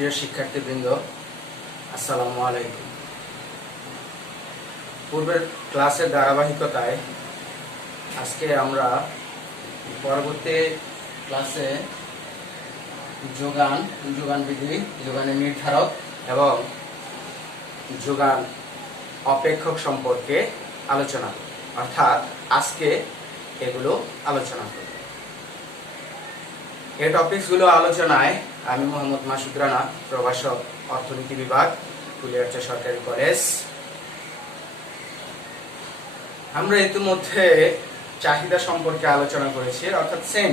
প্রিয় শিক্ষার্থীবৃন্দ, আসসালামু আলাইকুম। পূর্বের ক্লাসের ধারাবাহিকতায় আজকে আমরা পরবর্তী ক্লাসে যোগান বিধি, যোগানের নির্ধারক এবং যোগান অপেক্ষক সম্পর্কে আলোচনা করব। অর্থাৎ আজকে এগুলো আলোচনা করব। এই টপিকসগুলো আলোচনায় আমি মোহাম্মদ মাসুদ রানা, প্রভাষক, অর্থনীতি বিভাগ, কুলিয়ারচর সরকারি কলেজ। আমরা ইতিমধ্যে চাহিদা সম্পর্কে আলোচনা করেছি, অর্থাৎ সেম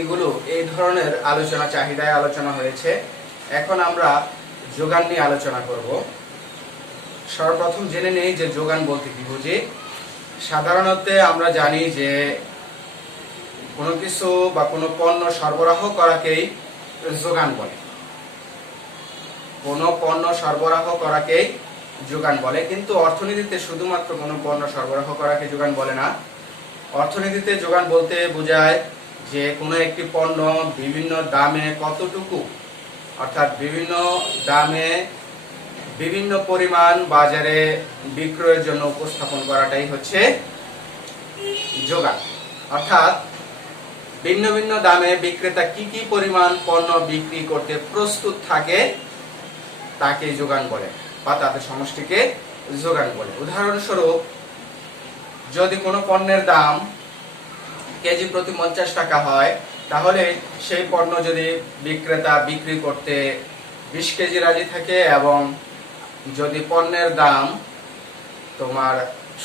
এগুলো এই ধরনের আলোচনা, চাহিদায় আলোচনা হয়েছে। এখন আমরা যোগান নিয়ে আলোচনা করব। সর্বপ্রথম জেনে নেই যে যোগান বলতে কি বুঝি। সাধারণত আমরা জানি যে কোনো কিছু বা কোনো পণ্য সরবরাহ করাকেই যোগান বলে। কোনো পণ্য সরবরাহ করাকেই যোগান বলে, কিন্তু অর্থনীতিতে শুধুমাত্র কোনো পণ্য সরবরাহ করাকে যোগান বলে না। অর্থনীতিতে যোগান বলতে বোঝায় যে কোনো একটি পণ্য বিভিন্ন দামে কতটুকু, অর্থাৎ বিভিন্ন দামে বিভিন্ন পরিমাণ বাজারে বিক্রয়ের জন্য উপস্থাপন করাটাই হচ্ছে যোগান। অর্থাৎ ভিন্ন ভিন্ন দামে বিক্রেতা কি কি পরিমাণ পণ্য বিক্রি করতে প্রস্তুত থাকে তাকে যোগান বলে, বা তাদের সমষ্টিকে যোগান বলে। উদাহরণস্বরূপ, যদি কোনো পণ্যের দাম কেজি প্রতি 50 টাকা হয়, তাহলে সেই পণ্য যদি বিক্রেতা বিক্রি করতে 20 কেজি রাজি থাকে, এবং যদি পণ্যের দাম তোমার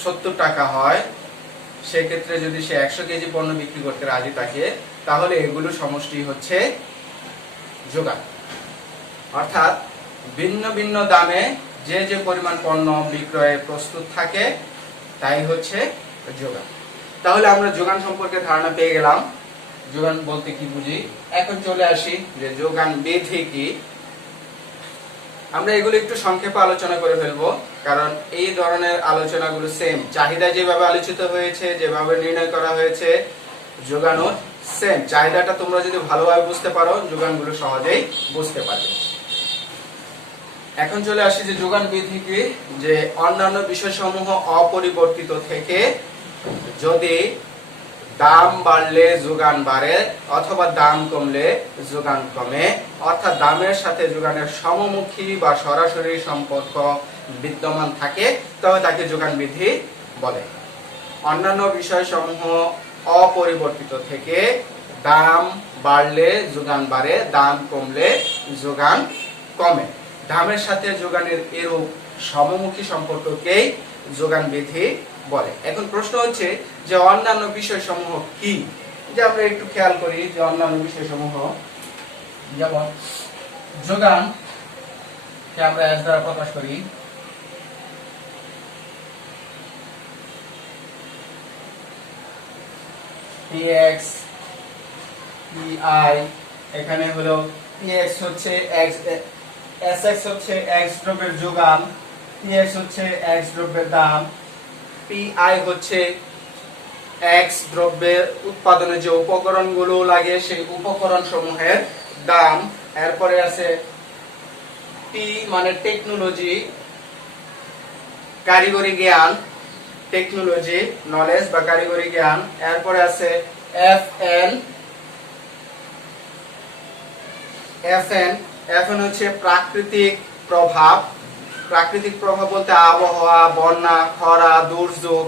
70 টাকা হয়, সেক্ষেত্রে যদি সে 100 কেজি পণ্য বিক্রি করতে রাজি থাকে, তাহলে এগুলো সমষ্টি হচ্ছে যোগান। অর্থাৎ ভিন্ন ভিন্ন দামে যে যে পরিমাণ পণ্য বিক্রয়ে প্রস্তুত থাকে তাই হচ্ছে যোগান। তাহলে আমরা যোগান সম্পর্কে ধারণা পেয়ে গেলাম, যোগান বলতে কি বুঝি। এখন চলে আসি যে যোগান বিধি কি। আমরা এগুলো একটু সংক্ষেপে আলোচনা করে ফেলবো, কারণ এই ধরনের আলোচনাগুলো সেম, চাহিদা যেভাবে আলোচিত হয়েছে, যেভাবে নির্ণয় করা হয়েছে, যোগানও সেম। চাহিদাটা তোমরা যদি ভালোভাবে বুঝতে পারো, যোগানগুলো সহজেই বুঝতে পারবে। এখন চলে আসি যে যোগান বিধি কি। যে অন্যান্য বিষয়সমূহ অপরিবর্তিত থেকে যদি দাম বাড়লে যোগান বাড়ে অথবা দাম কমলে যোগান কমে, অর্থাৎ দামের সাথে যোগানের সমমুখী বা সরাসরি সম্পর্ক বিদ্যমান থাকে, তবে তাকে যোগান বিধি বলে। অন্যান্য বিষয়সমূহ অপরিবর্তিত থেকে দাম বাড়লে যোগান বাড়ে, দাম কমলে যোগান কমে। দামের সাথে যোগানের এরূপ সমমুখী সম্পর্ককেই যোগান বিধি বলে। এখন প্রশ্ন হচ্ছে যে অন্যান্য বিষয়সমূহ কি। যে আমরা একটু খেয়াল করি যে অন্যান্য বিষয়সমূহ, যেমন যোগান কে আমরা এস দ্বারা প্রকাশ করি। px pi, এখানে হলো px হচ্ছে x, sx হচ্ছে x দ্রব্যের যোগান, px হচ্ছে x দ্রব্যের দাম, pi হচ্ছে x দ্রব্যের উৎপাদনে যে উপকরণগুলো লাগে সেই উপকরণ সমূহের দাম। এরপরে আছে T মানে টেকনোলজি, কারিগরি জ্ঞান, টেকনোলজি নলেজ বা কারিগরি জ্ঞান। এরপরে আছে FN হচ্ছে প্রাকৃতিক প্রভাব। প্রাকৃতিক প্রভাব বলতে আবহাওয়া, বন্যা, খরা, দুর্যোগ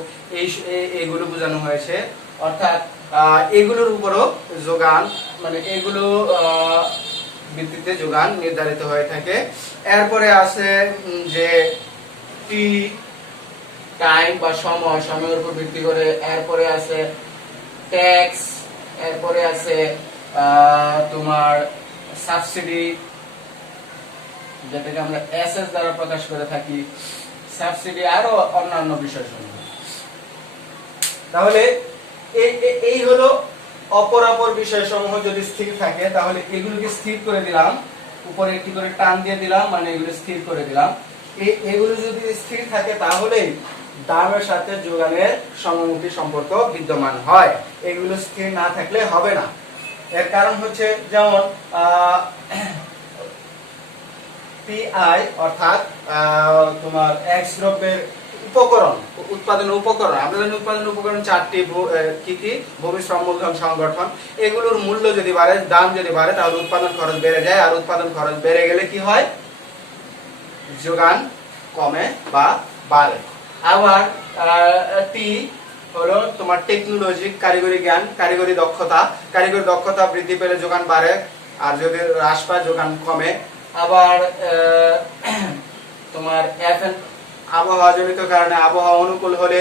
এইগুলো বোঝানো হয়েছে। অর্থাৎ এগুলোর উপরও যোগান, মানে এগুলো ভিত্তিতে যোগান নির্ধারিত হয়ে থাকে। এরপরে আছে যে টি, টাইম বা সময়, সময়ের উপর ভিত্তি করে। এরপরে আছে ট্যাক্স, এরপরে আছে তোমার সাবসিডি, যেটাকে আমরা এসএস দ্বারা প্রকাশ করে থাকি, সাবসিডি, আরো অন্যান্য বিষয়সমূহ। তাহলে এই হলো অপরাপর বিষয়সমূহ যদি স্থির থাকে, তাহলে এগুলোকে স্থির করে দিলাম, উপরে একটি করে টান দিয়ে দিলাম, মানে এগুলো স্থির করে দিলাম। এগুলো যদি স্থির থাকে তাহলে দামের সাথে যোগানের সমমুখী সম্পর্ক বিদ্যমান হয়। এগুলো স্থির না থাকলে হবে না। এর কারণ হচ্ছে, যেমন টিআই অর্থাৎ তোমার এক্স দ্রব্যের উপকরণ, উৎপাদনের উপকরণ। আমরা জানি উৎপাদনের উপকরণ চারটি, কি কি? ভূমি, শ্রম, মূলধন, সংগঠন। এগুলোর মূল্য যদি বাড়ে, দাম যদি বাড়ে, তাহলে উৎপাদন খরচ বেড়ে যায়, আর উৎপাদন খরচ বেড়ে গেলে কি হয়? যোগান কমে বা বাড়ে। আবার টি হলো তোমার টেকনোলজি, কারিগরি জ্ঞান, কারিগরি দক্ষতা। কারিগরি দক্ষতা বৃদ্ধি পেলে যোগান বাড়ে, আর যদি হ্রাস পায় যোগান কমে। আবার তোমার এফএন, আবহাওয়া জনিত কারণে, আবহাওয়া অনুকূল হলে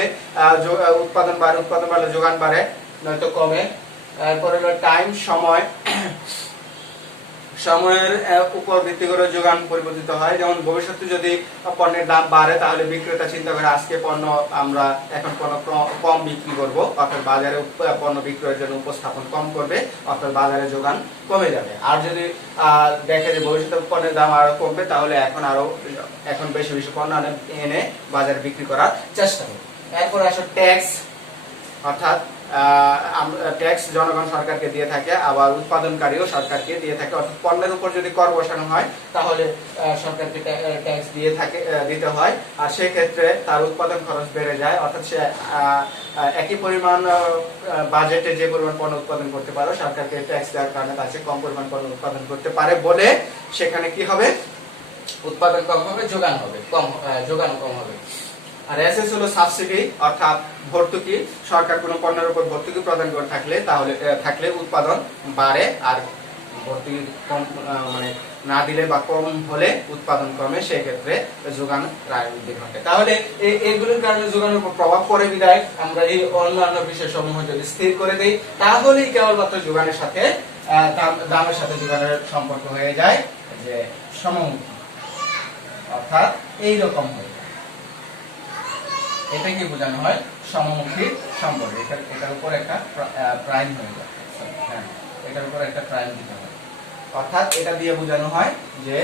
উৎপাদন বাড়ে, উৎপাদন বাড়লে যোগান বাড়ে, নয়তো কমে। তারপরে হলো টাইম, সময়। সময়ের উপর ভিত্তি করে যোগান পরিবর্তিত হয়। যেমন ভবিষ্যতে যদি পণ্যের দাম বাড়ে, তাহলে বিক্রেতা চিন্তা করে আজকে পণ্য আমরা এখন পণ্য কম বিক্রি করব, অর্থাৎ বাজারে পণ্য বিক্রয়ের জন্য উপস্থাপন কম করবে, অর্থাৎ বাজারে যোগান কমে যাবে। আর যদি দেখে যে ভবিষ্যতে পণ্যের দাম আরো কমবে, তাহলে এখন বেশি বেশি পণ্য এনে বাজারে বিক্রি করার চেষ্টা করবে। এরপর আসো ট্যাক্স, অর্থাৎ ট্যাক্স জনগণ সরকারকে দিয়ে থাকে, আবার উৎপাদনকারীও সরকারকে দিয়ে থাকে। অর্থাৎ পণ্যের উপর যদি কর বসানো হয়, তাহলে সরকারকে ট্যাক্স দিতে হয়, আর সেই ক্ষেত্রে তার উৎপাদন খরচ বেড়ে যায়। অর্থাৎ সে একই পরিমাণ বাজেটে যে পরিমাণ পণ্য উৎপাদন করতে পারে, সরকারকে ট্যাক্স দেওয়ার কারণে তার চেয়ে কম পরিমাণ পণ্য উৎপাদন করতে পারে বলে সেখানে কি হবে? উৎপাদন কম হবে, যোগান কম হবে। আর এসএস হলো সাবসিডি, অর্থাৎ ভর্তুকি। সরকার কোনো পণ্যের উপর ভর্তুকি প্রদান করে থাকলে উৎপাদন বাড়ে, আর ভর্তুকি কম মানে না দিলে বা কম হলে উৎপাদন কমে, সেই ক্ষেত্রে যোগান হ্রাস বৃদ্ধি ঘটে। তাহলে এইগুলোর কারণে যোগানের উপর প্রভাব পড়ে বিধায় আমরা এই অন্যান্য বিষয়সমূহ যদি স্থির করে দেই, তাহলেই কেবলমাত্র যোগানের সাথে দামের সাথে যোগানের সম্পর্ক হয়ে যায় যে সমমুখী, অর্থাৎ এইরকম হয়। এটা কি বোঝানো হয়? সমমুখী সম্পর্ক। এটার উপর একটা প্রাইম হয়ে যায়, হ্যাঁ, এটার উপর একটা প্রাইম দিতে হয়। অর্থাৎ এটা দিয়ে বোঝানো হয় যে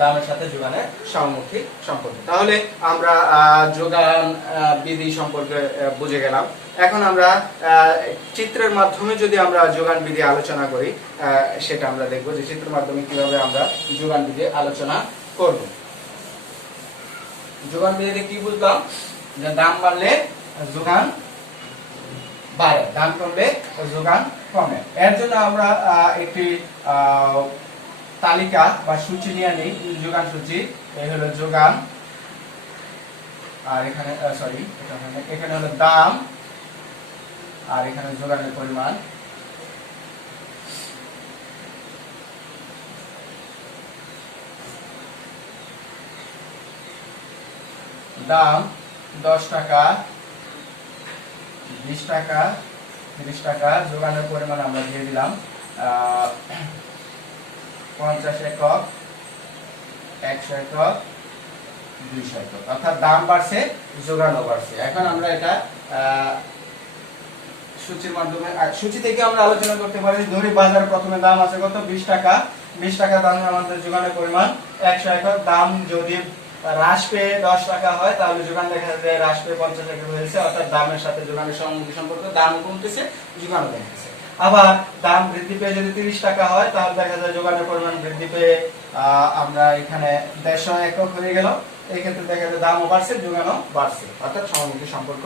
দামের সাথে যোগানের সমমুখী সম্পর্ক। তাহলে আমরা যোগান বিধি সম্পর্কে বুঝে গেলাম। এখন আমরা চিত্রের মাধ্যমে যদি আমরা যোগান বিধি আলোচনা করি, সেটা আমরা দেখব যে চিত্রের মাধ্যমে কিভাবে আমরা যোগান বিধি আলোচনা করব। যোগান বিধিতে কি বুঝলাম? যে দাম বাড়লে যোগান বাড়ে, দাম কমলে যোগান কমে। এর জন্য আমরা একটি তালিকা বা সূচি নিয়ে নিই, যোগান সূচি। এই হলো যোগান, আর এখানে হলো দাম, আর এখানে যোগানের পরিমাণ। দাম 10 টাকা, 20 টাকা, 30 টাকা। যোগানের পরিমাণ আমরা দিয়ে দিলাম 50 একক, 100 একক, 200 একক। অর্থাৎ দাম বাড়ছে, যোগানও বাড়ছে। এখন আমরা এটা সূচির মাধ্যমে, সূচি থেকে আমরা আলোচনা করতে পারি। ধরি বাজারে প্রথমে দাম আছে কত? 20 টাকা। 20 টাকা দামে আমাদের যোগানের পরিমাণ 100 একক। দাম যদি হ্রাস পেয়ে 10 টাকা হয়, তাহলে যোগান দেখা যায় হ্রাস পেয়ে 50 একক হয়েছে। অর্থাৎ দামের সাথে যোগানের সমমুখী সম্পর্ক, দাম কমতেছে, যোগানও কমতেছে। আবার দাম বৃদ্ধি পেয়ে যদি 30 টাকা হয়, তাহলে দেখা যায় যোগানের পরিমাণ বৃদ্ধি পেয়ে আমরা এখানে 150 একক হয়ে গেল। এই ক্ষেত্রে দেখা যায় দামও বাড়ছে, যোগানও বাড়ছে, অর্থাৎ সমমুখী সম্পর্ক।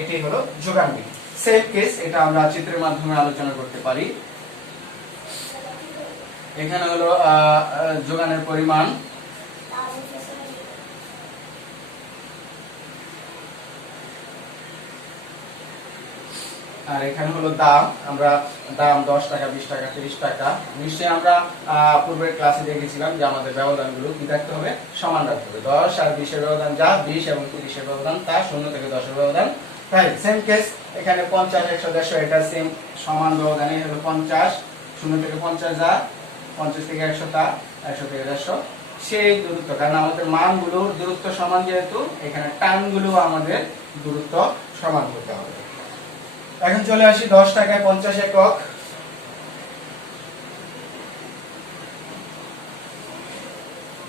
এটি হলো যোগান বিধি। সেম কেস, এটা আমরা চিত্রের মাধ্যমে আলোচনা করতে পারি। এখানে হলো যোগানের পরিমাণ, আর এখানে হলো দাম। আমরা দাম 10 টাকা, 20 টাকা, 30 টাকা। নিশ্চয়ই আমরা পূর্বের ক্লাসে দেখেছিলাম যে আমাদের ব্যবধানগুলো কি রাখতে হবে? সমান রাখতে হবে। 10 আর 20 এর ব্যবধান যা, 20 এবং 30 এর ব্যবধান তা, 0 থেকে 10 এর ব্যবধান তাই। সেম কেস এখানে 50, 100, 150 এটা সেম সমান ব্যবধানে হলো 50, 0 থেকে 50 যা, 50 থেকে 100 তা, 100 থেকে 150 সেই দূরত্ব। কারণ আমাদের মানগুলো দূরত্ব সমান, যেহেতু এখানে টাইমগুলো আমাদের দূরত্ব সমান হতে হবে। এখন চলে আসি 10 টাকায় 50 একক।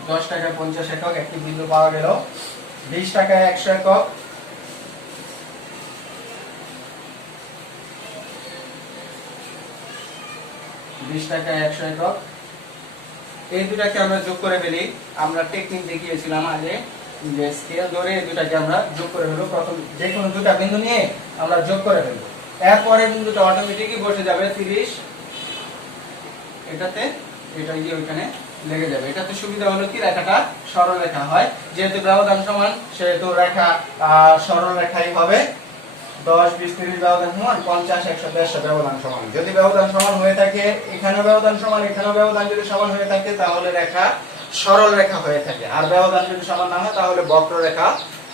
10 টাকায় 50 একক একটি বিন্দু পাওয়া গেল। 20 টাকায় 100 একক, 20 টাকায় 100 একক, এই দুটাকে আমরা যোগ করে ফেলি। আমরা টেকনিক দেখিয়েছিলাম আগে যে স্কেল ধরে এই দুটাকে আমরা যোগ করে ফেলবো। প্রথম যে কোনো দুটা বিন্দু নিয়ে আমরা যোগ করে ফেলবো, এরপরে বিন্দুটা অটোমেটিকই বসে যাবে 30 এটাতে, এটা গিয়ে ওইখানে লেগে যাবে। এটাতে সুবিধা হলো কি রেখাটা সরল রেখা হয়, যেহেতু ব্যবধান সমান সেহেতু রেখা সরল রেখাই হবে। 10 20 30 ব্যবধান সমান, 50 100 150 ব্যবধান সমান। যদি ব্যবধান সমান হয়ে থাকে, এখানেও ব্যবধান সমান এখানেও ব্যবধান যদি সমান হয়ে থাকে তাহলে রেখা সরল রেখা হয়ে থাকে, আর ব্যবধান যদি সমান না হয় তাহলে বক্ররেখা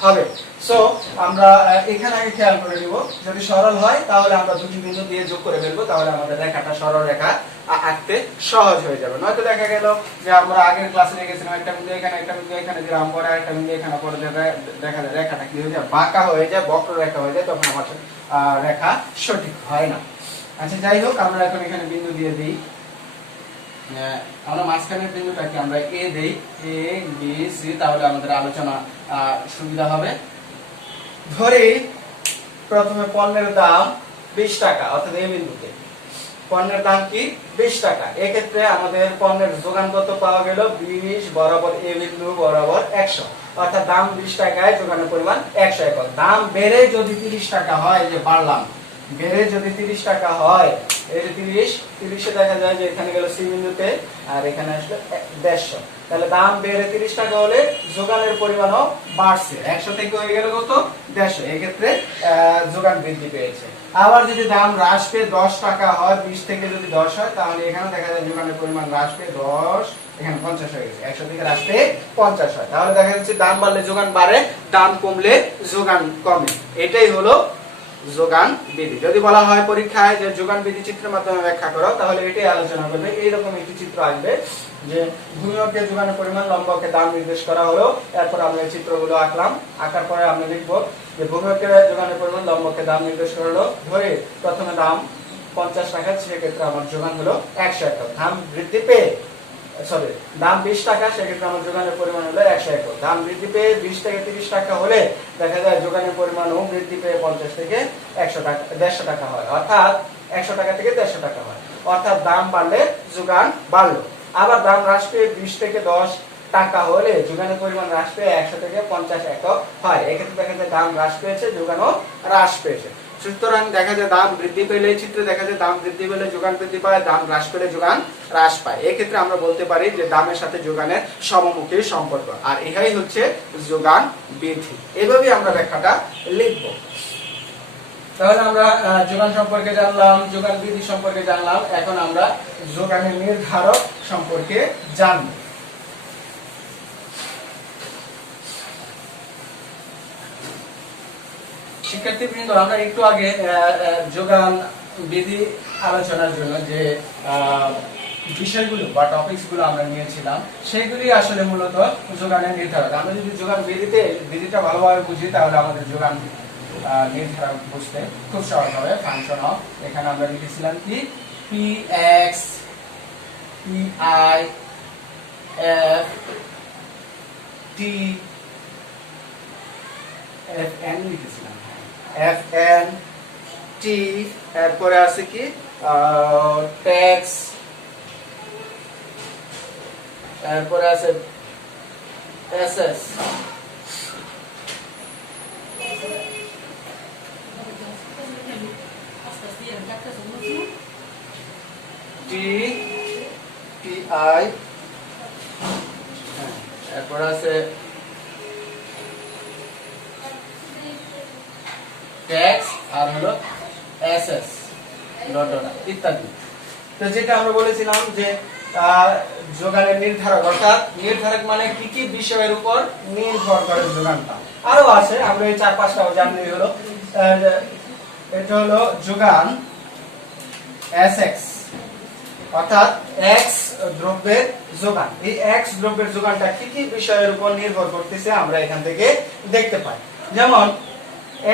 হবে। সো আমরা এখানে আগে খেয়াল করে নিব, যদি সরল হয় তাহলে আমরা দুটি বিন্দু দিয়ে যোগ করে ফেলবো, তাহলে আমাদের রেখাটা সরল রেখা আঁকতে সহজ হয়ে যাবে। নয়তো দেখা গেল যে আমরা আগের ক্লাসে দেখেছিলাম একটা বিন্দু এখানে একটা বিন্দু এখানে দিলাম, পরে একটা বিন্দু এখানে, পরে দেখা যায় রেখাটা কি হয়ে যায়, বাঁকা হয়ে যায়, বক্ররেখা হয়ে যায়, তখন আমাদের রেখা সঠিক হয় না। আচ্ছা যাই হোক, আমরা এখন এখানে বিন্দু দিয়ে দিই। আমরা মাঝখানের বিন্দুটাকে আমরা এ দেই, এ বি সি, তাহলে আমাদের আলোচনা সুবিধা হবে। ধরি প্রথমে পণ্যের দাম 20 টাকা, অর্থাৎ এই বিন্দুতে পণ্যের দাম কি 20 টাকা। এক্ষেত্রে আমাদের পণ্যের যোগান কত পাওয়া গেল, 20 বরাবর এ বিন্দু বরাবর 100, অর্থাৎ দাম 20 টাকায় যোগানের পরিমাণ 100 একক। দাম বেড়ে যদি 30 টাকা হয়, যে বাড়লাম, বেড়ে যদি 30 টাকা হয়, এই যে 30 এ দেখা যায় যে এখানে গেল সি বিন্দুতে আর এখানে আসলে 150, তাহলে দাম বেড়ে 30 টাকা হলে যোগানের পরিমাণও বাড়ছে, 100 থেকে হয়ে গেল কত 150। এই ক্ষেত্রে যোগান বৃদ্ধি পেয়েছে। আবার যদি দাম হ্রাস পেয়ে 10 টাকা হয়, 20 থেকে যদি 10 হয়, তাহলে এখানে দেখা যায় যোগানের পরিমাণ হ্রাস পেয়ে 10 এখানে 50 হয়ে গেছে, 100 থেকে হ্রাস পেয়ে 50 হয়। তাহলে দেখা যাচ্ছে দাম বাড়লে যোগান বাড়ে, দাম কমলে যোগান কমে। এটাই হলো যোগান বিধি। যদি বলা হয় পরীক্ষায় যে যোগান বিধি চিত্রের মাধ্যমে ব্যাখ্যা করো, তাহলে এটাই আলোচনা করবে। এইরকম একটি চিত্র আসবে যে ভূমিকে যোগানের পরিমাণ, লম্বকে দাম নির্দেশ করা হলো, এরপর আমরা এই চিত্রগুলো আঁকলাম। আঁকার পরে আমরা লিখবো যে ভূমিকে যোগানের পরিমাণ, লম্বকে দাম নির্দেশ করা হলো। ধরে প্রথমে দাম 50 টাকা, সেক্ষেত্রে আমার যোগান হলো 100 একক। দাম বৃদ্ধি পেয়ে দাম 20 টাকা, সেক্ষেত্রে আমার যোগানের পরিমাণ হলো 100 একক। দাম বৃদ্ধি পেয়ে 20 থেকে 30 টাকা হলে দেখা যায় যোগানের পরিমাণও বৃদ্ধি পেয়ে 50 থেকে 100 টাকা 150 টাকা হয়, অর্থাৎ 100 টাকা থেকে 150 টাকা হয়, অর্থাৎ দাম বাড়লে যোগান বাড়লো। আবার দাম হ্রাস পেয়ে 20 থেকে 10 টাকা হলে যোগানের পরিমাণ হ্রাস পেয়ে 100 থেকে 50 একক হয়। এক্ষেত্রে দেখা যায় দাম হ্রাস পেয়েছে, যোগানও হ্রাস পেয়েছে। সুতরাং দেখা যায় দাম বৃদ্ধি পেলে, চিত্রে দেখা যায় দাম বৃদ্ধি পেলে যোগান বৃদ্ধি পায়, দাম হ্রাস পেলে যোগান হ্রাস পায়। এক্ষেত্রে আমরা বলতে পারি যে দামের সাথে যোগানের সমমুখী সম্পর্ক, আর এটাই হচ্ছে যোগান বিধি। এভাবেই আমরা ব্যাখ্যাটা লিখব। তাহলে আমরা যোগান সম্পর্কে জানলাম, যোগান বিধি সম্পর্কে জানলাম। এখন আমরা যোগানের নির্ধারক সম্পর্কে জানব। শিক্ষার্থীবৃন্দ, আমরা একটু আগে যোগান বিধি আলোচনার জন্য যে বিষয়গুলো বা টপিকস গুলো আমরা নিয়েছিলাম, সেগুলি আসলে মূলত যোগানের নির্ধারক। আমরা যদি যোগান বিধিটা ভালোভাবে বুঝি, তাহলে আমাদের যোগান নির্ধারক বুঝতে খুব সহজ হবে। ফাংশন অফ, এখানে আমরা লিখেছিলাম কি P x P I F T F N লিখেছিলাম, এফ এন টি, এরপরে আছে কি ট্যাক্স, এরপরে আছে S S, T T I, এরপর আছে ট্যাক্স, আর হলো এসএস ইত্যাদি। তো যেটা আমরা বলেছিলাম যে যোগানের নির্ধারক, অর্থাৎ নির্ধারক মানে কি কি বিষয়ের উপর নির্ভর করে যোগানটা। আরো আছে, আমরা এই 4-5টাও জানলেই হলো। এটা হলো যোগান এসএক্স, অর্থাৎ এক্স দ্রব্যের যোগান। এই এক্স দ্রব্যের যোগানটা কি কি বিষয়ের উপর নির্ভর করতেছে আমরা এখান থেকে দেখতে পাই। যেমন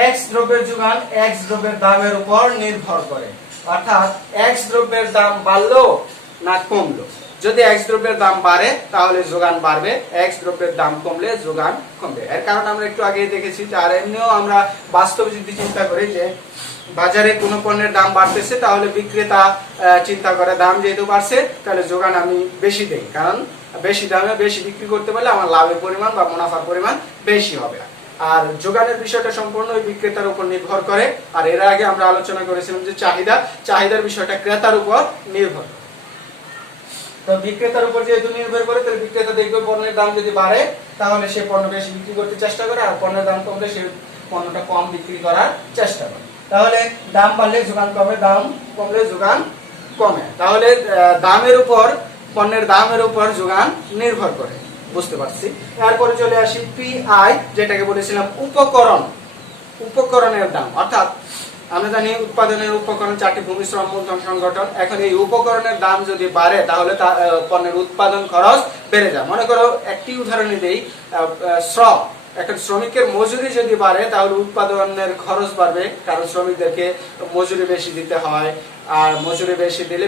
এক্স দ্রব্যের যোগান এক্স দ্রব্যের দামের উপর নির্ভর করে, অর্থাৎ এক্স দ্রব্যের দাম বাড়লো না কমলো। যদি এক্স দ্রব্যের দাম বাড়ে তাহলে যোগান বাড়বে, এক্স দ্রব্যের দাম কমলে যোগান কমবে। এর কারণ আমরা একটু আগেই দেখেছি। আর এমনিও আমরা বাস্তবে যদি চিন্তা করি যে বাজারে কোনো পণ্যের দাম বাড়তেছে, তাহলে বিক্রেতা চিন্তা করে দাম যেহেতু বাড়ছে তাহলে যোগান আমি বেশি দেই, কারণ বেশি দামে বেশি বিক্রি করতে পারলে আমার লাভের পরিমাণ বা মুনাফার পরিমাণ বেশি হবে। আর যোগানের বিষয়টা সম্পূর্ণ ওই বিক্রেতার উপর নির্ভর করে। আর এর আগে আমরা আলোচনা করেছিলাম যে চাহিদার বিষয়টা ক্রেতার উপর নির্ভর করে। তো বিক্রেতার উপর যেহেতু নির্ভর করে, তাহলে বিক্রেতা দেখবে পণ্যের দাম যদি বাড়ে তাহলে সে পণ্য বেশি বিক্রি করতে চেষ্টা করে, আর পণ্যের দাম কমলে সে পণ্যটা কম বিক্রি করার চেষ্টা করে। তাহলে দাম বাড়লে যোগান কমে, দাম কমলে যোগান কমে। তাহলে পণ্যের দামের উপর যোগান নির্ভর করে, বুঝতে পারছি। এরপরে চলে আসি পিআই, যেটাকে বলেছিলাম উপকরণের দাম। অর্থাৎ আমরা জানি উৎপাদনের উপকরণ 4টি: ভূমি, শ্রম, মূলধন, সংগঠন। এখন এই উপকরণের দাম যদি বাড়ে তাহলে পণ্যের উৎপাদন খরচ বেড়ে যায়। মনে করো একটি উদাহরণ দেই, শ্রম। এখন শ্রমিকের মজুরি যদি বাড়ে তাহলে উৎপাদনের খরচ বাড়বে, কারণ শ্রমিকদেরকে মজুরি বেশি দিতে হয়, আর মজুরি বেশি দিলে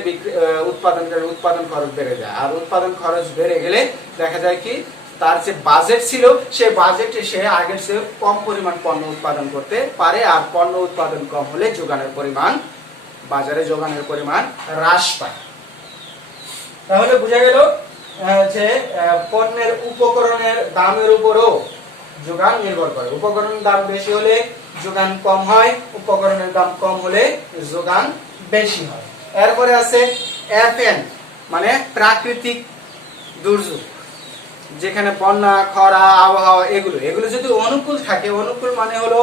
উৎপাদন খরচ বেড়ে যায়। আর উৎপাদন খরচ বেড়ে গেলে দেখা যায় কি, তার যে বাজেট ছিল সেই বাজেটে সে আগের চেয়ে কম পরিমাণ পণ্য উৎপাদন করতে পারে। আর পণ্য উৎপাদন কম হলে বাজারে যোগানের পরিমাণ হ্রাস পায়। তাহলে বোঝা গেল যে পণ্যের উপকরণের দামের উপরও যোগান নির্ভর করে। উপকরণের দাম বেশি হলে যোগান কম হয়, উপকরণের দাম কম হলে যোগান বেশি হয়। এরপরে আছে এফএন, মানে প্রাকৃতিক দুর্যোগ, যেখানে বন্যা, খরা, আবহাওয়া এগুলো যদি অনুকূল থাকে, অনুকূল মানে হলো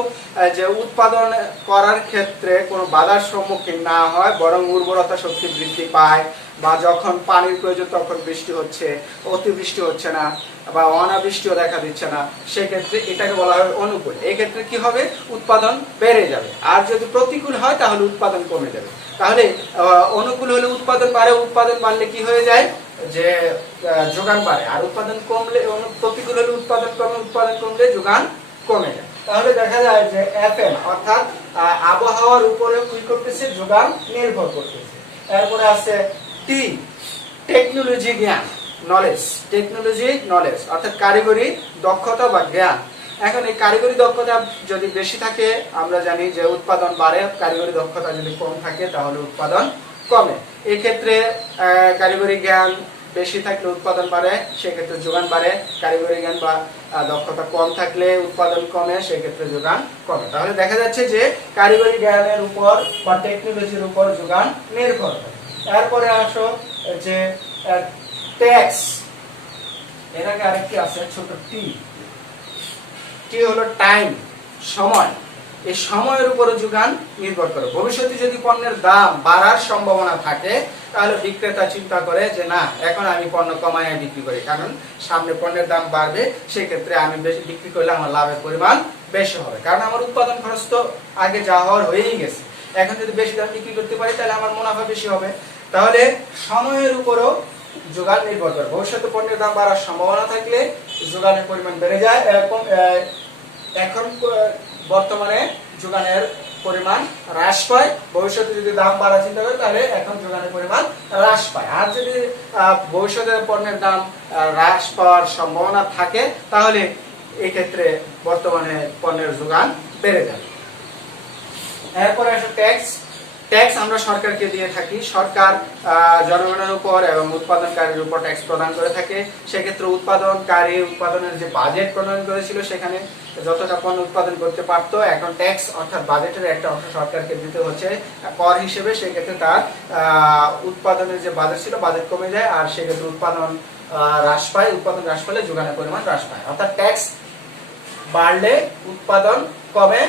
যে উৎপাদন করার ক্ষেত্রে কোনো বাধার সম্মুখীন না হয়, বরং উর্বরতা শক্তি বৃদ্ধি পায়, বা যখন পানির প্রয়োজন তখন বৃষ্টি হচ্ছে, অতিবৃষ্টি হচ্ছে না, বা অনাবৃষ্টিও দেখা দিচ্ছে না, সেক্ষেত্রে এটাকে বলা হয় অনুকূল। এই ক্ষেত্রে কি হবে, উৎপাদন বেড়ে যাবে। আর যদি প্রতিকূল হয় তাহলে উৎপাদন কমে যাবে। তাহলে অনুকূল হলে উৎপাদন বাড়ে, উৎপাদন বাড়লে কি হয়ে যায়, যে যোগান বাড়ে। আর উৎপাদন কমলে, প্রতিকূল হলে উৎপাদন কমে, উৎপাদন কমলে যোগান কমে যায়। তাহলে দেখা যায় যে এফএন অর্থাৎ আবহাওয়ার উপরে কি করতেছে, যোগান নির্ভর করতেছে। এরপরে আছে টি, টেকনোলজি জ্ঞান, নলেজ অর্থাৎ কারিগরি দক্ষতা বা জ্ঞান। এখন এই কারিগরি দক্ষতা যদি বেশি থাকে, আমরা জানি যে উৎপাদন বাড়ে, কারিগরি দক্ষতা যদি কম থাকে তাহলে উৎপাদন কমে। এই ক্ষেত্রে কারিগরি জ্ঞান বেশি থাকলে উৎপাদন বাড়ে, সেক্ষেত্রে যোগান বাড়ে। কারিগরি জ্ঞান বা দক্ষতা কম থাকলে উৎপাদন কমে, সেক্ষেত্রে যোগান কমে। তাহলে দেখা যাচ্ছে যে কারিগরি জ্ঞানের উপর বা টেকনোলজির উপর যোগান নির্ভর করে। এরপরে আসো যে ট্যাক্স, এর আগে আরেকটি আছে ছোট টি হলো টাইম, সময়। এই সময়ের উপর যোগান নির্ভর করে। ভবিষ্যতে যদি পণ্যের দাম বাড়ার সম্ভাবনা থাকে তাহলে বিক্রেতা চিন্তা করে যে না, এখন আমি পণ্য কমায় বিক্রি করি, কারণ সামনে পণ্যের দাম বাড়বে, সেক্ষেত্রে আমি বেশি বিক্রি করলে আমার লাভের পরিমাণ বেশি হবে, কারণ আমার উৎপাদন খরচ তো আগে যা হওয়ার হয়েই গেছে। এখন যদি বেশি দাম বিক্রি করতে পারি তাহলে আমার মুনাফা বেশি হবে। তাহলে সময়ের উপরও যোগান নির্ভর করে। ভবিষ্যতে পণ্যের দাম বাড়ার সম্ভাবনা থাকলে যোগানের পরিমাণ বেড়ে যায়। এখন বর্তমানে যোগানের পরিমাণ হ্রাস পায়। ভবিষ্যতে যদি দাম বাড়ার চিন্তা করে তাহলে এখন যোগানের পরিমাণ হ্রাস পায়। আর যদি ভবিষ্যতে পণ্যের দাম হ্রাস পাওয়ার সম্ভাবনা থাকে তাহলে এই ক্ষেত্রে বর্তমানে পণ্যের যোগান বেড়ে যায়। এরপরে আসে ট্যাক্স আমরা সরকারকে দিয়ে থাকি। সরকার জনগণের উপর এবং উৎপাদনকারীর উপর ট্যাক্স প্রদান করে থাকে। সেক্ষেত্রে উৎপাদনের যে বাজেট প্রণয়ন করেছিল সেখানে যতটা পণ্য উৎপাদন করতে পারতো, এখন ট্যাক্স অর্থাৎ বাজেটের একটা অংশ সরকারকে দিতে হচ্ছে কর হিসেবে। সেক্ষেত্রে তার উৎপাদনের যে বাজেট ছিল বাজেট কমে যায়, আর সেক্ষেত্রে উৎপাদন হ্রাস পায়। উৎপাদন হ্রাস পেলে যোগানের পরিমাণ হ্রাস পায়। অর্থাৎ ট্যাক্স বাড়লে উৎপাদন কমে,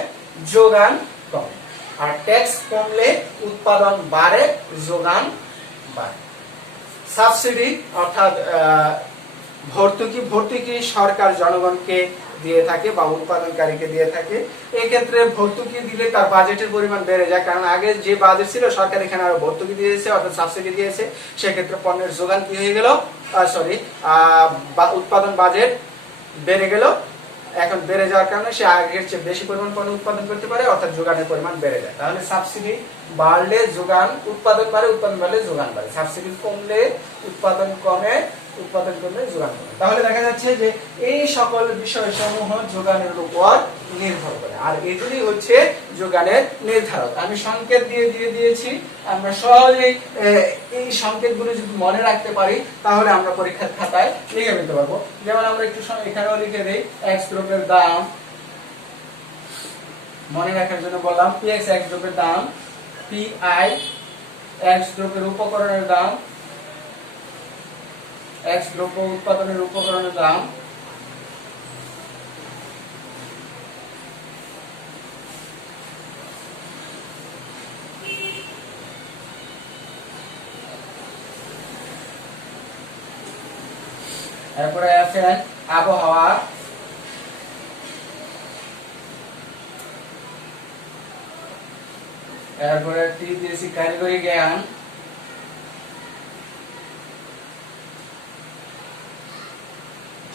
যোগান কমে। আর ট্যাক্স কমলে উৎপাদন বাড়ে, যোগান বাড়ে। সাবসিডি অর্থাৎ ভর্তুকি সরকার জনগণকে দিয়ে থাকে বা উৎপাদনকারীকে দিয়ে থাকে। এই ক্ষেত্রে ভর্তুকি দিলে তার বাজেটের পরিমাণ বেড়ে যায়, কারণ আগে যে বাজেট ছিল সরকার এখানে আরো ভর্তুকি দিয়েছে অর্থাৎ সাবসিডি দিয়েছে। সেক্ষেত্রে পণ্যের যোগান কি হয়ে গেল, উৎপাদন বাজেট বেড়ে গেল। এখন বেড়ে যাওয়ার কারণে সে আগের চেয়ে বেশি পরিমাণ পণ্য উৎপাদন করতে পারে, অর্থাৎ যোগানের পরিমাণ বেড়ে যায়। তাহলে সাবসিডি বাড়লে উৎপাদন বাড়ে, উৎপাদন বাড়লে যোগান বাড়ে। সাবসিডি কমলে উৎপাদন কমে, উৎপাদন করলে যোগান বলে। তাহলে দেখা যাচ্ছে যে এই সকল বিষয়সমূহ যোগানের উপর নির্ভর করে, আর এগুলি হচ্ছে যোগানের নির্ধারক। আমি সংকেত দিয়ে দিয়েছি, আমরা সহজেই এই সংকেতগুলো যদি মনে রাখতে পারি তাহলে আমরা পরীক্ষার খাতায় লিখে নিতে পারবো। যেমন আমরা একটু এখানেও লিখে দেই, এক্স দ্রব্যের দাম মনে রাখার জন্য বললাম, পিএক্স এক্স দ্রব্যের দাম, পিআই এক্স দ্রব্যের উপকরণের দাম, এক্স দ্রব্য উৎপাদনের উপকরণের দাম, এরপরে এফএন আবহাওয়া, এরপরে টি দিয়েছি কারিগরি জ্ঞান,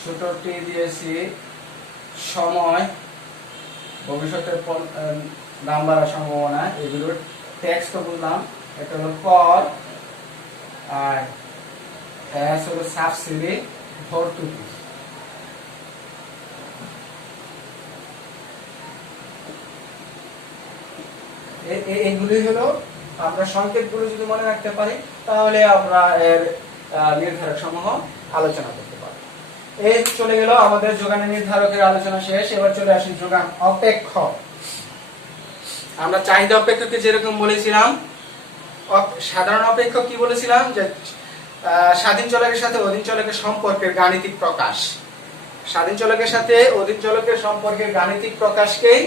ছোট টি দিয়েছি সময়, ভবিষ্যতের দাম বাড়ার সম্ভাবনা, এগুলোর ট্যাক্স তো বললাম, এটা হলো কর, আর এস হলো সাবসিডি, ভর্তুকি। এইগুলি হলো আমরা সংকেতগুলো যদি মনে রাখতে পারি তাহলে আমরা এর নির্ধারক সমূহ আলোচনা করতে পারি। এই চলে গেল আমাদের যোগানের নির্ধারকের আলোচনা শেষ। এবার চলে আসি যোগান অপেক্ষক। আমরা চাহিদা অপেক্ষককে যেরকম বলেছিলাম, সাধারণ অপেক্ষক কি বলেছিলাম, যে স্বাধীন চলকের সাথে অধীন চলকের সম্পর্কের গাণিতিক প্রকাশ। স্বাধীন চলকের সাথে অধীন চলকের সম্পর্কের গাণিতিক প্রকাশকেই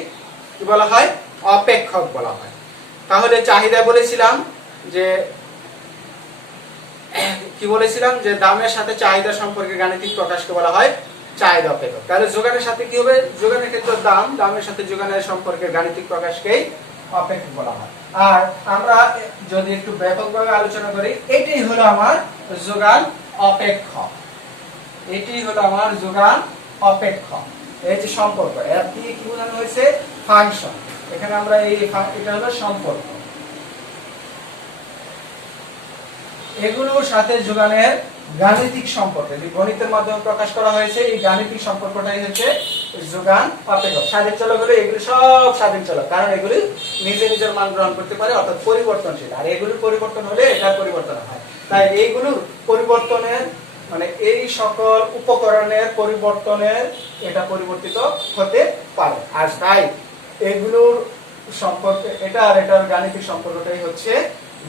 কি বলা হয়, অপেক্ষক বলা হয়। তাহলে চাহিদা বলেছিলাম যে কি বলেছিলাম, যে দামের সাথে চাহিদা সম্পর্কে গাণিতিক প্রকাশকে বলা হয় চাহিদা অপেক্ষক। তাহলে যোগানের সাথে কি হবে, যোগানের ক্ষেত্রে দাম, দামের সাথে যোগানের সম্পর্কে গাণিতিক প্রকাশকেই অপেক্ষক বলা হয়। আর আমরা যদি একটু ব্যাপকভাবে আলোচনা করি, এটাই হলো আমার যোগান অপেক্ষক, এটি হলো আমার যোগান অপেক্ষক। এই যে সম্পর্ক, এর কি কি বোঝানো হয়েছে, ফাংশন। এখানে আমরা এটা হলো সম্পর্ক, এগুলোর সাথে যোগানের গাণিতিক সম্পর্ক, যে গণিতের মাধ্যমে প্রকাশ করা হয়েছে, এই গাণিতিক সম্পর্কটাই হচ্ছে যোগান অপেক্ষক। স্বাধীন চলক হলো এগুলি সব স্বাধীন চলক, কারণ এগুলি নিজে নিজের মান গ্রহণ করতে পারে, অর্থাৎ পরিবর্তনশীল। আর এগুলির পরিবর্তন হলে এটার পরিবর্তন হয়। তাই এইগুলোর পরিবর্তনের মানে এই সকল উপকরণের পরিবর্তনের এটা পরিবর্তিত হতে পারে। আর তাই এগুলোর সম্পর্কে এটা আর এটার গাণিতিক সম্পর্কটাই হচ্ছে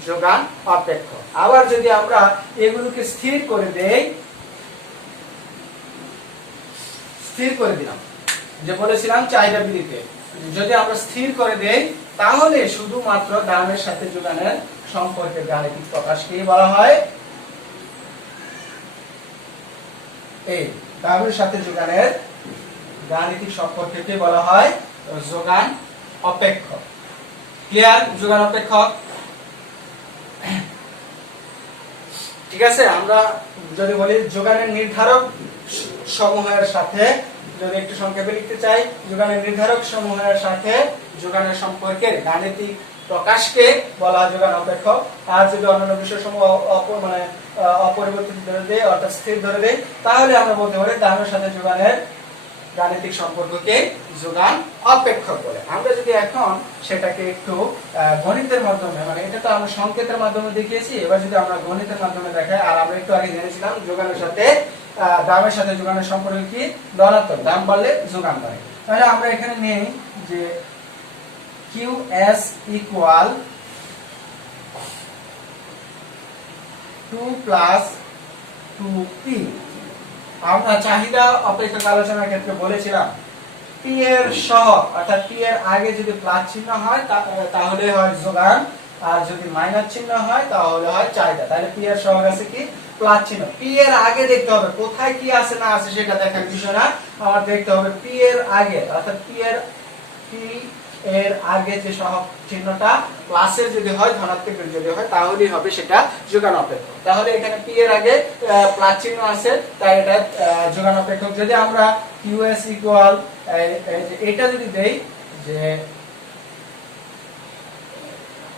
যোগান অপেক্ষক। আবার যদি আমরা এগুলোকে স্থির করে দেই, স্থির করে দিলাম, যে বলেছিলাম চাহিদা বৃদ্ধিতে যদি আমরা স্থির করে দেই তাহলে শুধুমাত্র দামের সাথে যোগানের সম্পর্কের গাণিতিক প্রকাশকেই বলা হয় এই দামের সাথে যোগানের গাণিতিক সম্পর্ককে বলা হয় যোগান অপেক্ষক। ক্লিয়ার? যোগান অপেক্ষক, ঠিক আছে। আমরা যদি বলি যোগানের নির্ধারক সমূহের সাথে, যদি একটু সংক্ষেপে লিখতে চাই, যোগানের নির্ধারক সমূহের সাথে যোগানের সম্পর্কের গাণিতিক প্রকাশকে বলা হয় যোগান অপেক্ষক। আর যদি অন্যান্য বিষয় সমূহ মানে অপরিবর্তিত ধরে দেয়, অর্থাৎ স্থির ধরে দেয়, তাহলে আমরা বলতে পারি দামের সাথে যোগানের গাণিতিক সম্পর্ককে যোগান অপেক্ষক বলে। আমরা যদি এখন সেটাকে একটু গণিতের মাধ্যমে, মানে এটা তো আমরা সংকেতের মাধ্যমে দেখিয়েছি, এবার যদি আমরা গণিতের মাধ্যমে দেখাই, আর আমরা একটু আগে জেনেছিলাম যোগানের সাথে দামের সাথে যোগানের সম্পর্ক কি, ধনাত্মক, দাম বাড়লে যোগান বাড়ে। তাহলে আমরা এখানে নেই যে QS ইকুয়াল 2 প্লাস 2P। আমরা চাহিদা অপেক্ষক আলোচনার ক্ষেত্রে বলেছিলাম পি এর সহগ, অর্থাৎ পি এর আগে যদি প্লাস চিহ্ন হয় তাহলে হয় যোগান, আর যদি মাইনাস চিহ্ন হয় তাহলে হয় চাহিদা। তাহলে পি এর সহগ আছে কি, প্লাস চিহ্ন। পি এর আগে দেখতে হবে, কোথায় কি আছে না আছে সেটা দেখার বিষয় না, আমার দেখতে হবে পি এর আগে, অর্থাৎ পি এর আগে যে সহগ চিহ্নটা প্লাসের যদি হয়, ধনাত্মকের যদি হয়, তাহলেই হবে সেটা যোগান অপেক্ষক। তাহলে এখানে পি এর আগে প্লাস চিহ্ন আছে, তাই এটা যোগান অপেক্ষক। যদি আমরা QS ইকুয়াল এটা যদি দেই যে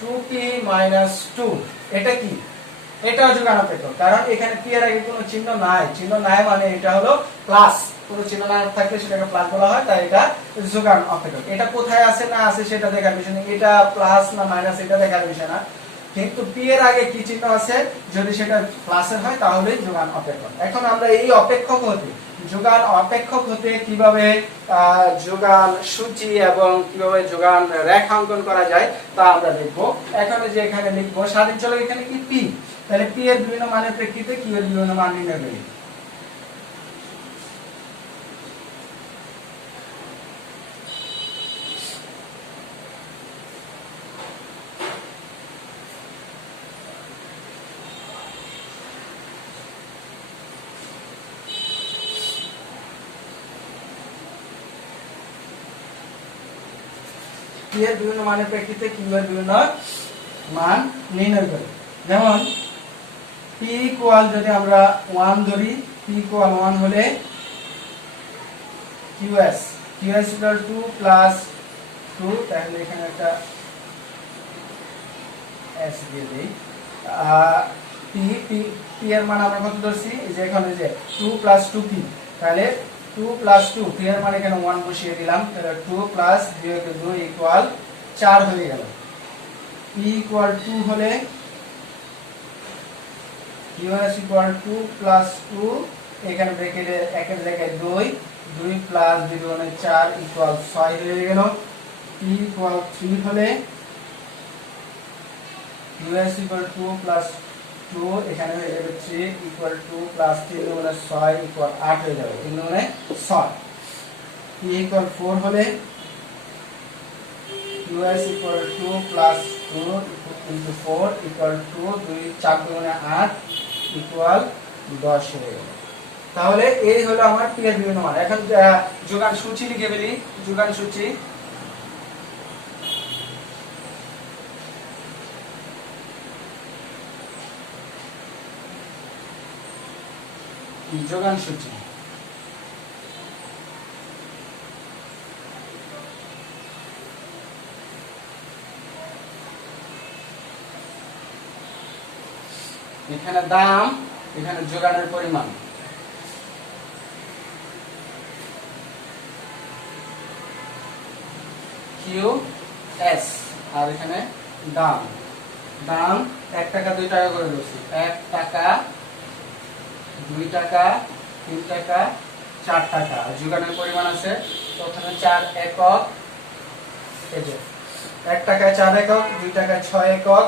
2P - 2, এটা কি, এটাও যোগান অপেক্ষক, কারণ এখানে পি এর আগে কোনো চিহ্ন নাই, চিহ্ন নাই মানে এটা হলো প্লাস, কোনো চিহ্ন না থাকলে সেটাকে প্লাস বলা হয়, তাই এটা যোগান অপেক্ষক। এটা কোথায় আছে না আছে সেটা দেখার বিষয় না, এটা প্লাস না মাইনাস এটা দেখার বিষয় না, কিন্তু পি এর আগে কি চিহ্ন আছে যদি সেটা প্লাসের হয় তাহলেই যোগান অপেক্ষক। এখন আমরা এই অপেক্ষক হতে যোগান অপেক্ষক হতে কিভাবে যোগান সূচি এবং কিভাবে যোগান রেখাঙ্কন করা যায় তা আমরা দেখব। এখন যে এখানে লিখব স্বাধীন চলক, এখানে কি পি, তাহলে পি এর বিভিন্ন মানের প্রেক্ষিতে কিউ এর বিভিন্ন মান নির্ণয় করি। পি এর বিভিন্ন মানের প্রেক্ষিতে কিউ এর বিভিন্ন মান নির্ণয় করি। যেমন পি ইকুয়াল যদি আমরা 1 ধরি, পি ইকুয়াল 1 হলে কিউএস ইকুয়াল 2 প্লাস 2, তাহলে এখানে একটা এস দিয়ে দেই। পি পি পি এর মান আমরা কত ধরছি, এই যে এখানে যে 2 প্লাস 2 পি, তাহলে 2 প্লাস 2 পি এর মান এখানে 1 বসিয়ে দিলাম, তাহলে 2 প্লাস 2 ইকুয়াল 4 হয়ে গেল। পি ইকুয়াল 2 হলে কিউএস ইকুয়াল 2 প্লাস 2, এখানে ব্র্যাকেটে একের জায়গায় 2 প্লাস 2 মানে 4 ইকুয়াল 6 হয়ে গেল। পি ইকুয়াল 3 হলে কিউএস ইকুয়াল 2 প্লাস 2, এখানে হয়ে যাবে 3 ইকুয়াল 2 প্লাস 3 মানে 6 ইকুয়াল 8 হয়ে যাবে, 3 মানে 6। পি ইকুয়াল 4 হলে QS equal 2 plus 2 into 4 equal 2, 4 মানে 8 ইকুয়াল 10 হয়ে গেল। তাহলে এই হলো আমার পি এর বিভিন্ন মান। এখন যোগান সূচি লিখে ফেলি। যোগান সূচি, যোগান সূচি এখানে দাম, এখানে যোগানের পরিমাণ, কিউ এস, আর এখানে দাম। দাম 1 টাকা 2 টাকা করে দিচ্ছি, 1 টাকা 2 টাকা 3 টাকা 4 টাকা। যোগানের পরিমাণ আছে ওখানে 4 একক, এই যে 1 টাকায় 4 একক, 2 টাকায় 6 একক,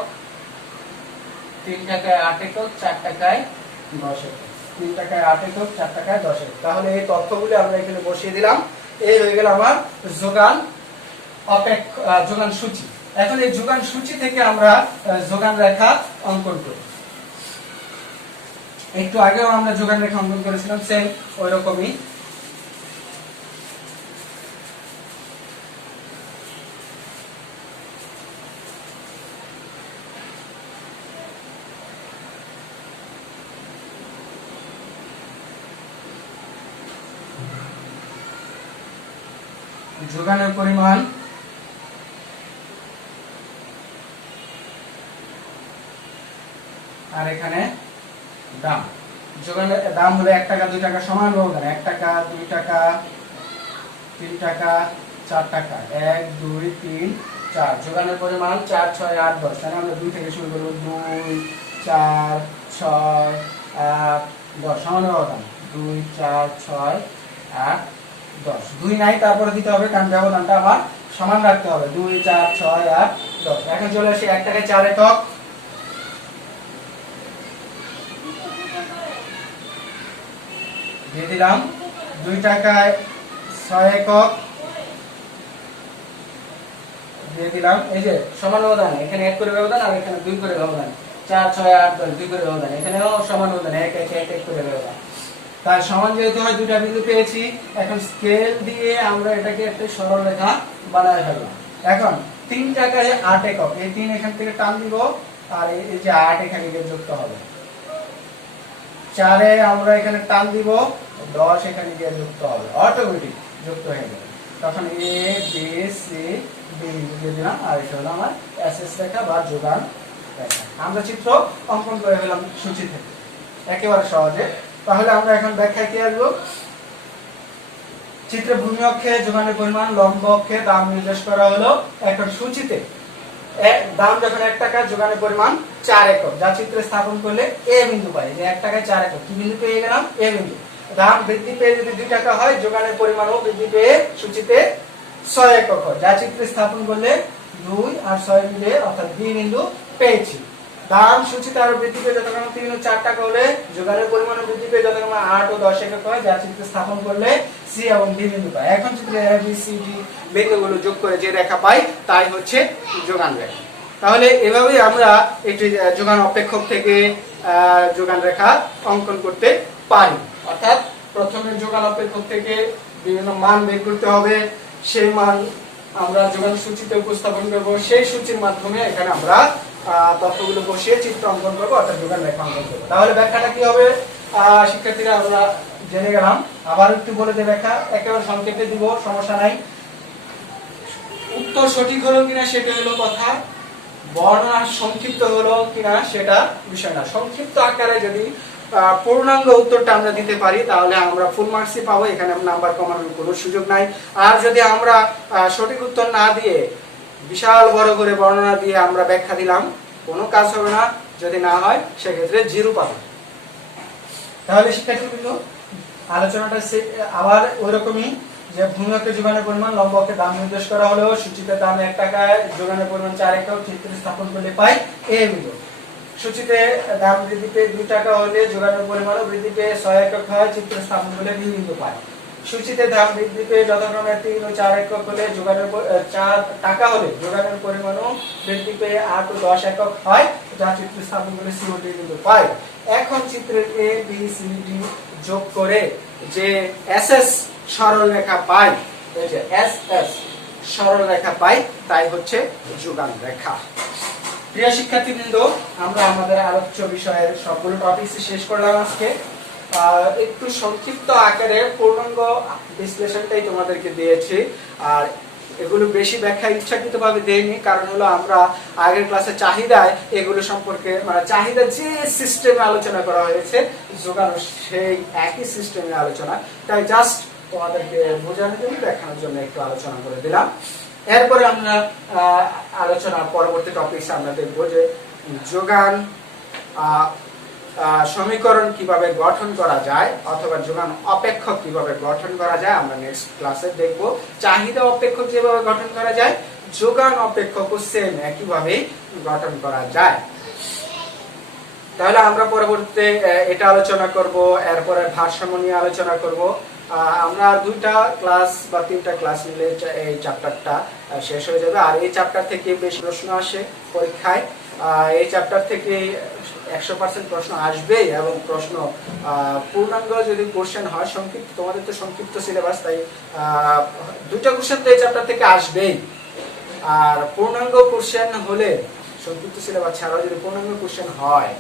3 টাকায় 8 একক, 4 টাকায় 10 একক। 3 টাকায় 8 একক, 4 টাকায় 10 একক। তাহলে এই তথ্যগুলো আমরা এখানে বসিয়ে দিলাম। এই হয়ে গেল আমার যোগান যোগান সূচি। এখন এই যোগান সূচি থেকে আমরা যোগান রেখা অঙ্কন করি। একটু আগেও আমরা যোগান রেখা অঙ্কন করেছিলাম, সেম ওই রকমই। যোগানের পরিমাণ আর এখানে দাম। যোগানের দাম হলো 1 টাকা 2 টাকা সমান ব্যবধান, 1 টাকা 2 টাকা 3 টাকা 4 টাকা, 1 2 3 4। যোগানের পরিমাণ 4 6 8 10, তাহলে আমরা 2 থেকে শুরু করব। 2 4 6 8 10 সমান ব্যবধান, 2 4 6 8 10। 2 নাই তারপরে দিতে হবে, কারণ ব্যবধানটা আবার সমান রাখতে হবে। 2 4 6 8 10। এখন চলে আসি 1 টাকায় 4 একক, দিয়ে দিলাম। 2 টাকায় 6 একক দিয়ে দিলাম। এই যে সমান ব্যবধান, এখানে 1 করে ব্যবধান আর এখানে 2 করে ব্যবধান। 4 6 8 10 2 করে ব্যবধান, এখানেও সমান ব্যবধান, 1 1 1 1 করে ব্যবধান। তার সমান যেহেতু হয়, দুটা বিন্দু পেয়েছি। এখন স্কেল দিয়ে আমরা এটাকে একটা সরল রেখা বানায় ফেললাম। এখন 3 টাকায় 8 একক, এই 3 এখান থেকে টান দিব আর এই যে 8 এখানে গিয়ে যুক্ত হবে। 4 এ আমরা এখানে টান দিব, 10 এখানে গিয়ে যুক্ত হবে, অটোমেটিক যুক্ত হয়ে যাবে। তখন এ বি সি ডি দিয়ে দিলাম, আর এটা হলো আমার এসএস রেখা বা যোগান রেখা। আমরা চিত্র অঙ্কন করে ফেলাম সূচি থেকে একেবারে সহজে। তাহলে আমরা এখন ব্যাখ্যায় কি আসবো? চিত্রে ভূমি অক্ষে যোগানের পরিমাণ, লম্ব অক্ষে দাম নির্দেশ করা হলো। এখন সূচিতে দাম যখন 1 টাকা, যোগানের পরিমাণ 4 একক, যা চিত্রে স্থাপন করলে এ বিন্দু পাই। যে 1 টাকায় 4 একক, কি বিন্দু পেয়ে গেলাম? এ বিন্দু। দাম বৃদ্ধি পেয়ে যদি 2 টাকা হয়, যোগানের পরিমাণও বৃদ্ধি পেয়ে সূচিতে 6 একক হয়, যা চিত্রে স্থাপন করলে 2 আর 6 মিলে অর্থাৎ বি বিন্দু পেয়েছি। দাম সূচিতে আরো বৃদ্ধি পেয়ে যথাক্রমে 3 ও 4 টাকা হলে, যোগানের পরিমাণও বৃদ্ধি পেয়ে যথাক্রমে 8 ও 10 একক হয়, যা চিত্রে স্থাপন করলে সি এবং ডি বিন্দু পাই। এখন চিত্রে এ বি সি ডি বিন্দুগুলো যোগ করে যে রেখা পাই তাই হচ্ছে যোগান রেখা। তাহলে এভাবেই আমরা একটি যোগান অপেক্ষক থেকে যোগান রেখা অঙ্কন করতে পারি। অর্থাৎ প্রথমে যোগান অপেক্ষক থেকে বিভিন্ন মান বের করতে হবে, সেই মান আমরা যোগান সূচিতে উপস্থাপন করব, সেই সূচির মাধ্যমে এখানে আমরা তথ্যগুলো বসিয়ে চিত্র অঙ্কন করবো, অর্থাৎ যোগান রেখা অঙ্কন করবো। তাহলে ব্যাখ্যাটা কি হবে শিক্ষার্থীরা আমরা জেনে গেলাম। আবার একটু বলে দেব, ব্যাখ্যা একেবারে সংক্ষেপে দিব, সমস্যা নাই। উত্তর সঠিক হলো কিনা সেটা হলো কথা, বর্ণনা সংক্ষিপ্ত হলো কিনা সেটা বিষয় না। সংক্ষিপ্ত আকারে যদি পূর্ণাঙ্গ উত্তরটা আমরা দিতে পারি তাহলে আমরা ফুল মার্কসই পাবো, এখানে নাম্বার কমানোর কোনো সুযোগ নাই। আর যদি আমরা সঠিক উত্তর না দিয়ে বিশাল বড় করে বর্ণনা দিয়ে আমরা ব্যাখ্যা দিলাম, কোনো কাজ হবে না। যদি না হয় সেক্ষেত্রে 0 পাবো। তাহলে শিক্ষার্থীবৃন্দ আলোচনাটা আবার ওইরকমই, যে ভূমি অক্ষে যোগানের পরিমাণ, লম্ব অক্ষে দাম নির্দেশ করা হলো। সূচিতে দাম 1 টাকায়, যোগানের পরিমাণ 4 একক, চিত্রে স্থাপন করলে পাই এ বিন্দু। সূচিতে দাম বৃদ্ধি পেয়ে 2 টাকা হলে, যোগানের পরিমাণও বৃদ্ধি পেয়ে 6 একক হয়, চিত্রে স্থাপন করলে বি বিন্দু পাই। সূচিতে দাম বৃদ্ধি পেয়ে যথাক্রমে 3 ও 4 একক হলে, যোগানের 4 টাকা হলে, যোগানের পরিমাণও বৃদ্ধি পেয়ে 8 ও 10 একক হয়, যা চিত্রে স্থাপন করলে সি ও ডি বিন্দু পাই। এখন চিত্রের এ বি সি ডি যোগ করে যে এস এস সরল রেখা পাই, এই যে এস এস সরল রেখা পাই, তাই হচ্ছে যোগান রেখা। প্রিয় শিক্ষার্থীবৃন্দ, আমরা আমাদের আলোচ্য বিষয়ের সবগুলো টপিক শেষ করলাম আজকে। একটু সংক্ষিপ্ত আকারে পূর্ণাঙ্গ বিশ্লেষণটাই তোমাদেরকে দিয়েছি, আর এগুলো বেশি ব্যাখ্যা ইচ্ছাকৃতভাবে দেইনি, কারণ হলো আমরা আগের ক্লাসে চাহিদায় এগুলো সম্পর্কে মানে চাহিদা যে সিস্টেমে আলোচনা করা হয়েছে যোগানো সেই একই সিস্টেমে আলোচনা, তাই জাস্ট তোমাদেরকে বোঝানোর জন্য দেখানোর জন্য একটু আলোচনা করে দিলাম। এরপরে আমরা আলোচনা পরবর্তী টপিকস আমরা দেখবো যে যোগান সমীকরণ কিভাবে গঠন করা যায়, অথবা যোগান অপেক্ষক কিভাবে গঠন করা যায় আমরা নেক্সট ক্লাসে দেখব। চাহিদা অপেক্ষক যেভাবে গঠন করা যায়, যোগান অপেক্ষকও সেম একইভাবে গঠন করা যায়। তাহলে আমরা পরবর্তীতে এটা আলোচনা করব, এরপরে ভারসাম্য নিয়ে আলোচনা করব। আমরা 2টা ক্লাস বা 3টা ক্লাস নিলে এই চ্যাপ্টারটা শেষ হয়ে যাবে। আর এই চ্যাপ্টার থেকে বেশ প্রশ্ন আসে পরীক্ষায়, এই চ্যাপ্টার থেকে 100% প্রশ্ন আসবেই, এবং প্রশ্ন পূর্ণাঙ্গ যদি কোশ্চেন হয়, সংক্ষিপ্ত তোমাদের তো সংক্ষিপ্ত সিলেবাস, তাই 2টা কোশ্চেন তো এই চ্যাপ্টার থেকে আসবেই। আর পূর্ণাঙ্গ কোশ্চেন হলে, সংক্ষিপ্ত সিলেবাস ছাড়াও যদি পূর্ণাঙ্গ কোশ্চেন হয়,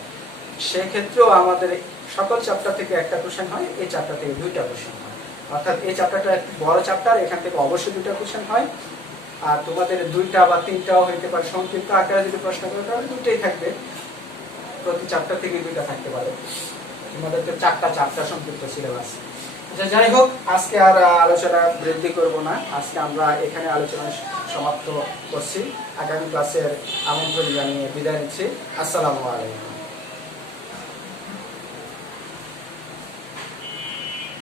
সেক্ষেত্রেও আমাদের সকল চ্যাপ্টার থেকে একটা কোশ্চেন হয়, এই চ্যাপ্টার থেকে 2টা কোশ্চেন হয়। অর্থাৎ এই চ্যাপ্টারটা একটু বড় চ্যাপ্টার, এখান থেকে অবশ্যই 2টা কোশ্চেন হয়। আর তোমাদের 2টা বা 3টাও হইতে পারে। সংক্ষিপ্ত আকারে যদি প্রশ্ন করে তাহলে 2টাই থাকবে, প্রতি চ্যাপ্টার থেকে 2টা থাকতে পারে। তোমাদের তো 4টা চ্যাপ্টার সংক্ষিপ্ত সিলেবাস। আচ্ছা, যাই হোক, আজকে আর আলোচনা বৃদ্ধি করব না, আজকে আমরা এখানে আলোচনা সমাপ্ত করছি। আগামী ক্লাসের আমন্ত্রণ জানিয়ে বিদায় নিচ্ছি। আসসালামু আলাইকুম।